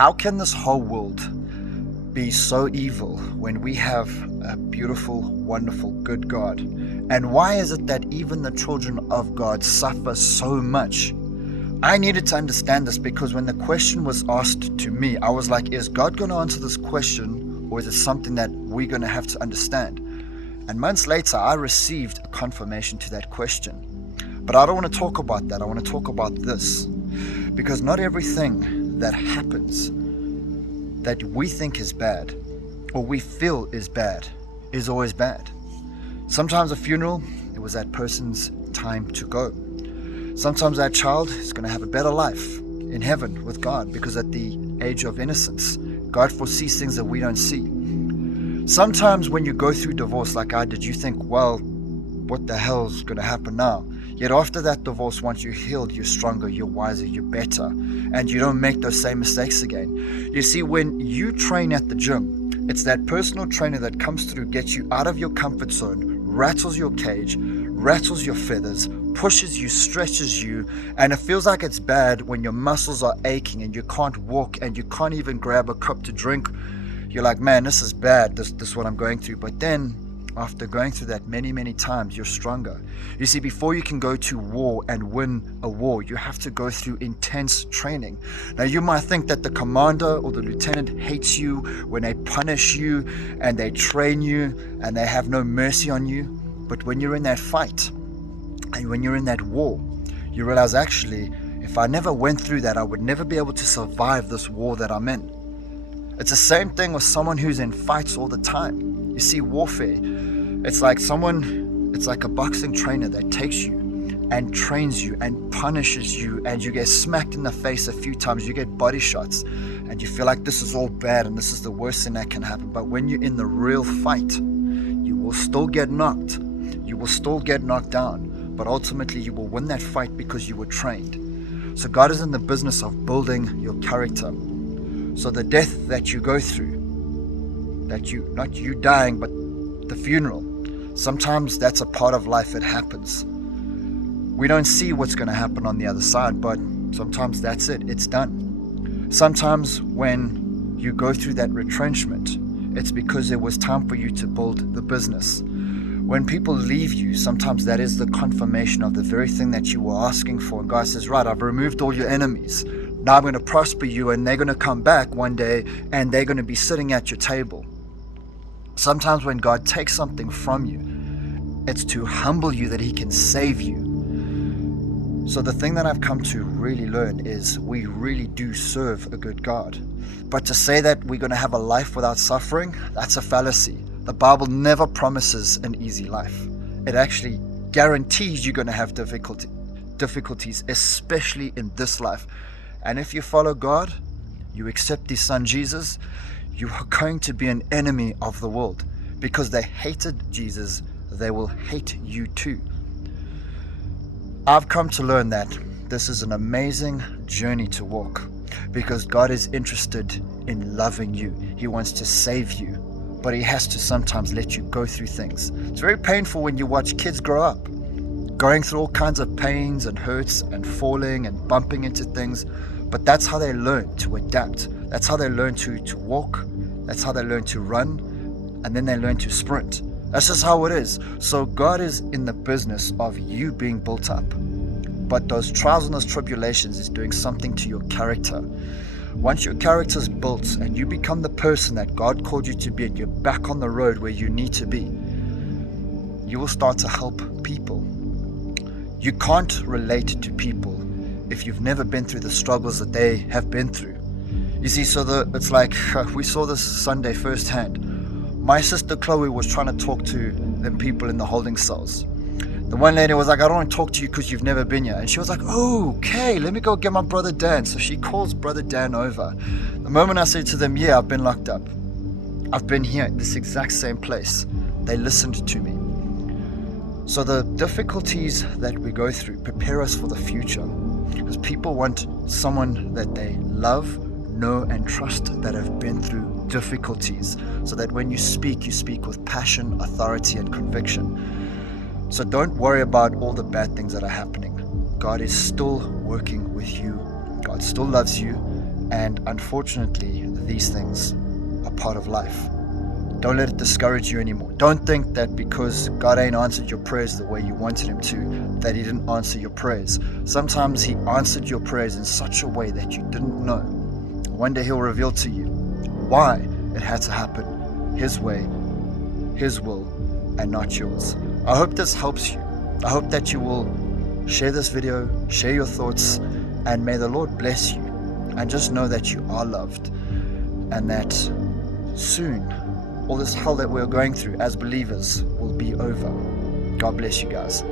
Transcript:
How can this whole world be so evil when we have a beautiful, wonderful, good God? And why is it that even the children of God suffer so much? I needed to understand this because when the question was asked to me, I was like, is God going to answer this question, or is it something that we're going to have to understand? And months later, I received a confirmation to that question. But I don't want to talk about that. I want to talk about this. Because not everything that happens that we think is bad, or we feel is bad, is always bad. Sometimes a funeral, it was that person's time to go. Sometimes that child is going to have a better life in heaven with God because at the age of innocence, God foresees things that we don't see. Sometimes when you go through divorce like I did, you think, well, what the hell's going to happen now? Yet after that divorce, once you're healed, you're stronger, you're wiser, you're better, and you don't make those same mistakes again. You see, when you train at the gym, it's that personal trainer that comes through, gets you out of your comfort zone, rattles your cage, rattles your feathers, pushes you, stretches you, and it feels like it's bad when your muscles are aching and you can't walk and you can't even grab a cup to drink. You're like, man, this is bad, this is what I'm going through. But then after going through that many, many times, you're stronger. You see, before you can go to war and win a war, you have to go through intense training. Now, you might think that the commander or the lieutenant hates you when they punish you and they train you and they have no mercy on you. But when you're in that fight and when you're in that war, you realize, actually, if I never went through that, I would never be able to survive this war that I'm in. It's the same thing with someone who's in fights all the time. You see, warfare, it's like a boxing trainer that takes you and trains you and punishes you, and you get smacked in the face a few times, you get body shots, and you feel like this is all bad and this is the worst thing that can happen. But when you're in the real fight, you will still get knocked, you will still get knocked down, but ultimately you will win that fight because you were trained. So God is in the business of building your character. So the death that you go through, not you dying, but the funeral, sometimes that's a part of life. It happens. We don't see what's going to happen on the other side, but sometimes that's it. It's done. Sometimes when you go through that retrenchment, it's because it was time for you to build the business. When people leave you, sometimes that is the confirmation of the very thing that you were asking for. And God says, right, I've removed all your enemies. Now I'm going to prosper you, and they're going to come back one day and they're going to be sitting at your table. Sometimes when God takes something from you, it's to humble you that He can save you. So the thing that I've come to really learn is we really do serve a good God. But to say that we're going to have a life without suffering, that's a fallacy. The Bible never promises an easy life. It actually guarantees you're going to have difficulties, especially in this life. And if you follow God, you accept His Son Jesus, you are going to be an enemy of the world. Because they hated Jesus, they will hate you too. I've come to learn that this is an amazing journey to walk, because God is interested in loving you. He wants to save you, but He has to sometimes let you go through things. It's very painful when you watch kids grow up, going through all kinds of pains and hurts and falling and bumping into things. But that's how they learn to adapt. That's how they learn to walk. That's how they learn to run. And then they learn to sprint. That's just how it is. So God is in the business of you being built up. But those trials and those tribulations is doing something to your character. Once your character is built and you become the person that God called you to be, and you're back on the road where you need to be, you will start to help people. You can't relate to people if you've never been through the struggles that they have been through. You see, it's like we saw this Sunday firsthand. My sister Chloe was trying to talk to them people in the holding cells. The one lady was like, I don't want to talk to you because you've never been here. And she was like, oh, okay, let me go get my brother Dan. So she calls brother Dan over. The moment I said to them, yeah, I've been locked up. I've been here at this exact same place. They listened to me. So the difficulties that we go through prepare us for the future. Because people want someone that they love, know, and trust that have been through difficulties, so that when you speak with passion, authority, and conviction. So don't worry about all the bad things that are happening. God is still working with you. God still loves you, And unfortunately, these things are part of life. Don't let it discourage you anymore. Don't think that because God ain't answered your prayers the way you wanted Him to, that He didn't answer your prayers. Sometimes He answered your prayers in such a way that you didn't know. One day He'll reveal to you why it had to happen His way, His will, and not yours. I hope this helps you. I hope that you will share this video, share your thoughts, and may the Lord bless you. And just know that you are loved, and that soon all this hell that we're going through as believers will be over. God bless you guys.